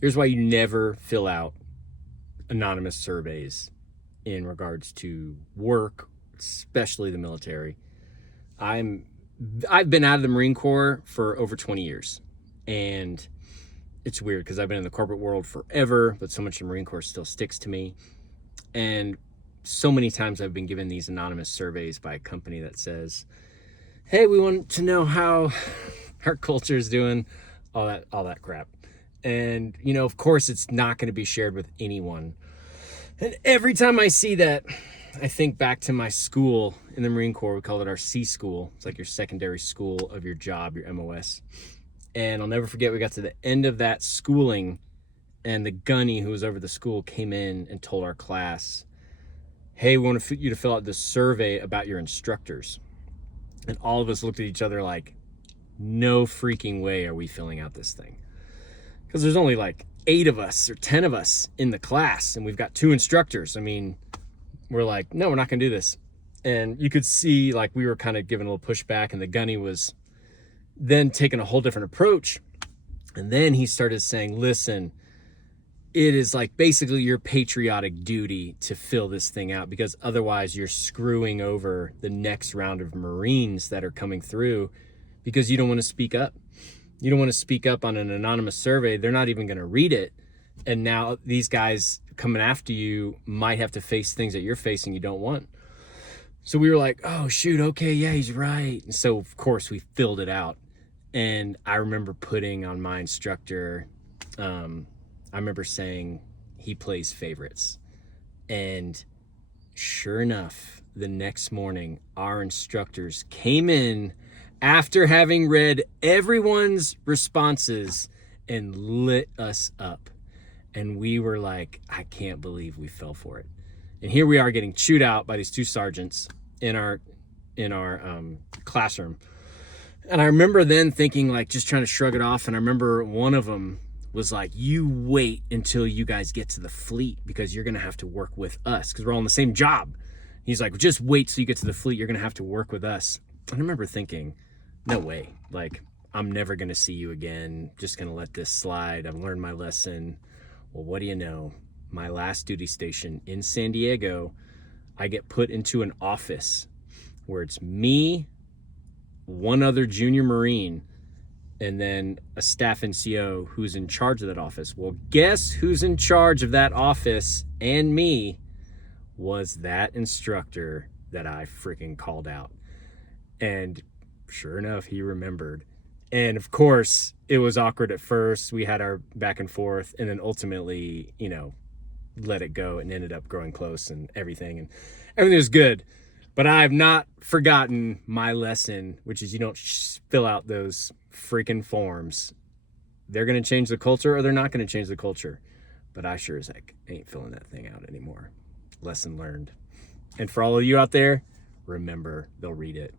Here's why you never fill out anonymous surveys in regards to work, especially the military. I've been out of the Marine Corps for over 20 years. And it's weird because I've been in the corporate world forever, but so much of the Marine Corps still sticks to me. And so many times I've been given these anonymous surveys by a company that says, hey, we want to know how our culture is doing, all that crap. And, of course, it's not going to be shared with anyone. And every time I see that, I think back to my school in the Marine Corps. We called it our C school. It's like your secondary school of your job, your MOS. And I'll never forget, we got to the end of that schooling, and the gunny who was over the school came in and told our class, hey, we want you to fill out this survey about your instructors. And all of us looked at each other like, no freaking way are we filling out this thing. Because there's only like 8 of us or 10 of us in the class, and we've got 2 instructors. I mean, we're like, no, we're not going to do this. And you could see like we were kind of giving a little pushback, and the gunny was then taking a whole different approach. And then he started saying, listen, it is like basically your patriotic duty to fill this thing out, because otherwise you're screwing over the next round of Marines that are coming through, because you don't want to speak up. You don't want to speak up on an anonymous survey. They're not even going to read it. And now these guys coming after you might have to face things that you're facing you don't want. So we were like, oh, shoot, okay, yeah, he's right. And so, of course, we filled it out. And I remember putting on my instructor, I remember saying he plays favorites. And sure enough, the next morning, our instructors came in after having read everyone's responses and lit us up. And we were like, I can't believe we fell for it. And here we are getting chewed out by these 2 sergeants in our classroom. And I remember then thinking, like, just trying to shrug it off. And I remember one of them was like, you wait until you guys get to the fleet, because you're going to have to work with us because we're all in the same job. He's like, just wait till you get to the fleet. You're going to have to work with us. And I remember thinking, no way. Like, I'm never going to see you again. Just going to let this slide. I've learned my lesson. Well, what do you know? My last duty station in San Diego, I get put into an office where it's me, one other junior Marine, and then a staff NCO who's in charge of that office. Well, guess who's in charge of that office and me was that instructor that I freaking called out. And sure enough, he remembered. And of course, it was awkward at first. We had our back and forth, and then ultimately, let it go and ended up growing close and everything. And everything was good. But I've not forgotten my lesson, which is you don't fill out those freaking forms. They're going to change the culture or they're not going to change the culture. But I sure as heck ain't filling that thing out anymore. Lesson learned. And for all of you out there, remember, they'll read it.